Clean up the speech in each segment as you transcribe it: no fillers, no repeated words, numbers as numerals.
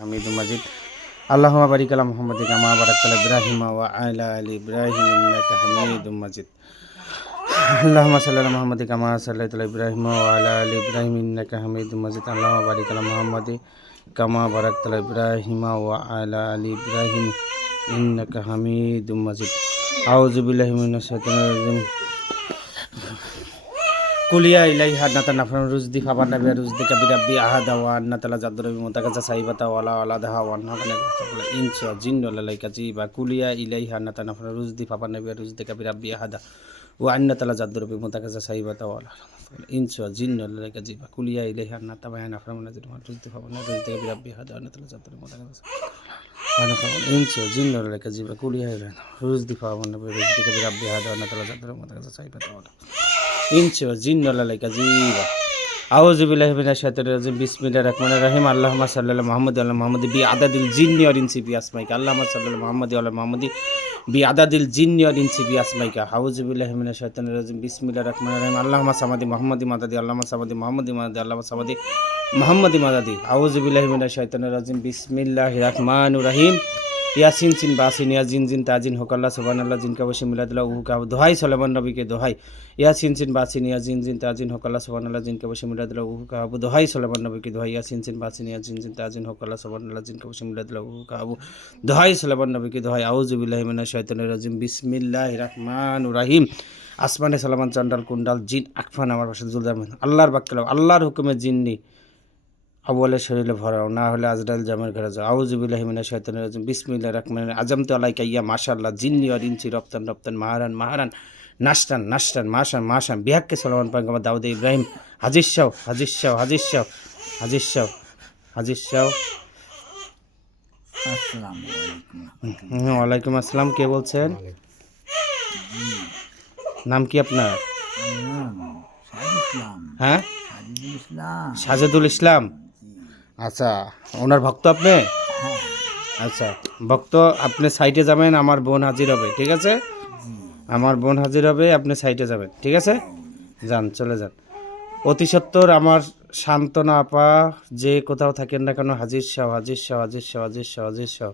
হামিদুম মাজিদ। আল্লাহুম্মা বারিক আলা মুহাম্মাদি কামা বারাকতা আলা ইব্রাহিম ওয়া আলা আলি ইব্রাহিম ইন্নাকা হামিদুম মাজিদ। আল্লাহুম্মা সাল্লি আলা মুহাম্মাদি কামা সাল্লাইতা আলা ইব্রাহিম ওয়া আলা আলি ইব্রাহিম ইন্নাকা হামিদুম মাজিদ। আল্লাহুম্মা বারিক আলা মুহাম্মাদি কামা বারাকতা আলা ইব্রাহিম ওয়া আলা আলি ইব্রাহিম ইন্নাকা হামিদুম মাজিদ। আউযু বিল্লাহি মিনাশ শাইতানির রাজিম। কুলিয়া ইলাইহা নাতানা রুজদি ফাবানা বিয়া রুজদি কাবিরাব্বি আহাদা ওয়া আন্নাতালা জাদ্দুরাবি মুতাকাজা সাইবাতা ওয়ালা আলাদাহা ওয়া নাকানা তাকলা ইনসা জিন্না লাইকা জিবা কুলিয়া ইলাইহা নাতানা রুজদি ফাবানা বিয়া রুজদি কাবিরাব্বি আহাদা ওয়া আন্নাতালা জাদ্দুরাবি মুতাকাজা সাইবাতা ওয়ালা ইনসা জিন্না লাইকা জিবা কুলিয়া ইলাইহা নাতাবায়ানা ফারামানা জিদু রুজদি ফাবানা রুজদি কাবিরাব্বি আহাদা ওয়া আন্নাতালা জাদ্দুরাবি মুতাকাজা ইনসা জিন্না লাইকা জিবা কুলিয়া ইলাইহা রুজদি ফাবানা রুজদি কাবিরাব্বি আহাদা ওয়া আন্নাতালা জাদ্দুরাবি মুতাকাজা সাইবাতা ওয়ালা ইনসা জিন্না লাইকা জিবা। আউযু বিল্লাহি মিনাশ শাইতানির রাজিম। বিসমিল্লাহির রাহমানির রাহিম। আল্লাহুম্মা সাল্লি আলা মুহাম্মাদি ওয়া আলা মুহাম্মাদি বি আদাদিল জিন্নি ওয়াল ইনসি বি আসমাইকা। আল্লাহুম্মা সাল্লি আলা মুহাম্মাদি ওয়া আলা মুহাম্মাদি বি আদাদিল জিন্নি ওয়াল ইনসি বি আসমাইকা। আউযু বিল্লাহি মিনাশ শাইতানির রাজিম। বিসমিল্লাহির রাহমানির রাহিম। আল্লাহুম্মা সামাদি মুহাম্মাদি মাদাদি। আল্লাহুম্মা সামাদি মুহাম্মাদি মাদাদি। আল্লাহুম্মা সামাদি মুহাম্মাদি মাদাদি। আউযু বিল্লাহি মিনাশ শাইতানির রাজিম। বিসমিল্লাহির রাহমানির রাহিম। ইয়াসিন সিন বাসিন ইয়া জিন জিন তাজিন হোকাল্লা সুবহানাল্লাহ জিনকা বসে মিলাদুল্লাহ উহুকা দোহাই সলেমান নবীকে দোহাই। ইয়াসিন সিন বাসিন ইয়া জিন জিন তাজিন হোকাল্লা সুবহানাল্লাহ জিনকা বসে মিলাদুল্লাহ উহুকা দোহাই সলেমান নবীকে দোহাই। ইয়াসিন সিন বাসিন ইয়া জিন জিন তাজিন হোকাল্লা সুবহানাল্লাহ জিনকা বসে মিলাদুল্লাহ উহুকা দোহাই সলেমান নবীকে দোহাই। আউযু বিল্লাহি মিনাশ শাইতানির রাজিম। বিসমিল্লাহির রাহমানির রাহিম। আসমানে সালামান চান্ডাল কুন্ডাল জিন আকফান আমার পাশে জুলজামান আল্লাহর বাক্যলাম আল্লাহর হুকুমে জিন্নি আবুলের শরীরে ভরাও, না হলে আজরাইল জামের ঘরে যাও। আউযু বিল্লাহি মিনাশ শাইতানির রাজিম। বিসমিল্লাহির রাহমানির রাহিম। আজমতু আলাইকা ইয়া মাশাআল্লাহ জিন্নি ওয়াল ইনসি রপ্তান রপ্তান মাহারান মাহারান নাশতান নাশতান মাশান মাশান বিহাক্কে সালামান পয়গম্বর দাউদ ইব্রাহিম হাজির শাও হাজির শাও হাজির শাও হাজির শাও হাজির শাও। আসসালামু আলাইকুম। ওয়ালাইকুম আসসালাম। কে বলছেন? নাম কি আপনার? হ্যাঁ, সাজেদুল ইসলাম। আচ্ছা, ওনার ভক্ত আপনি? আচ্ছা, ভক্ত আপনি সাইটে যাবেন, আমার বোন হাজির হবে, ঠিক আছে? আমার বোন হাজির হবে, আপনি সাইটে যাবেন, ঠিক আছে? যান, চলে যান। অতি সত্বর আমার সান্ত্বনা আপা, যে কোথাও থাকেন না কেন, হাজির শাহ হাজির শাহ হাজির শাহ হাজির শাহ হাজির শাহ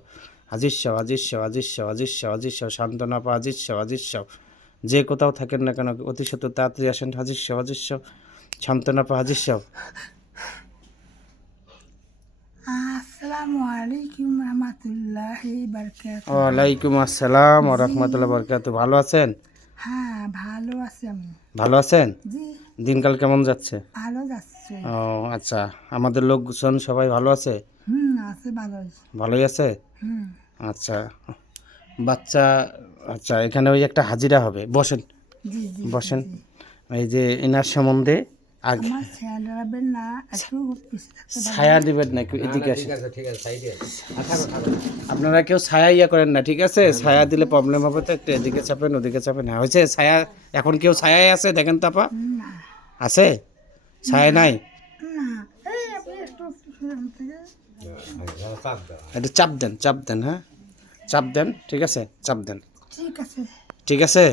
হাজির শাহ হাজির শাহ হাজির শাহ হাজির শাহ হাজির শাহ সান্ত্বনা আপা হাজির শাহ হাজির শাহ, যে কোথাও থাকেন না কেন অতি সত্বর তাড়াতাড়ি আসেন। হাজির শাহ হাজির শাহ সান্ত্বনা আপা হাজির শাহ। আসসালামু আলাইকুম রাহমাতুল্লাহি বারাকাতুহু। ওয়ালাইকুম আসসালাম ওয়া রাহমাতুল্লাহি ওয়া বারাকাতুহু। ভালো আছেন? হ্যাঁ, ভালো আছি আমি। ভালো আছেন? জি, দিনকাল কেমন যাচ্ছে? ভালো যাচ্ছে। ও আচ্ছা, আমাদের লোকজন সবাই ভালো আছে? আছে ভালো। ভালোই আছে। হুম, আচ্ছা, বাচ্চা, আচ্ছা এখানে ওই একটা হাজিরা হবে, বসেন জি জি বসেন। জি। এই যে এনার সম্বন্ধে আগে আমার খেয়াল রাখবেন না, একটু পিছিয়ে থাকতে পারবেন? ছায়া দিবেন না, একটু এদিকে আসেন। আপনারা কেউ ছায়া ইয়া করেন না, ঠিক আছে? ছায়া দিলে প্রবলেম হবে, তো একটু এদিকে চাপেন ওদিকে চাপেন। হ্যাঁ হয়েছে ছায়া। এখন কেউ ছায়ায় আছে দেখেন তো আপা? না আছে? ছায়া নাই? না, এই আপনি একটু পিছিয়ে থেকে একটু চাপ দেন, চাপ দেন, হ্যাঁ চাপ দেন, ঠিক আছে? চাপ দেন, ঠিক আছে। ঠিক আছে?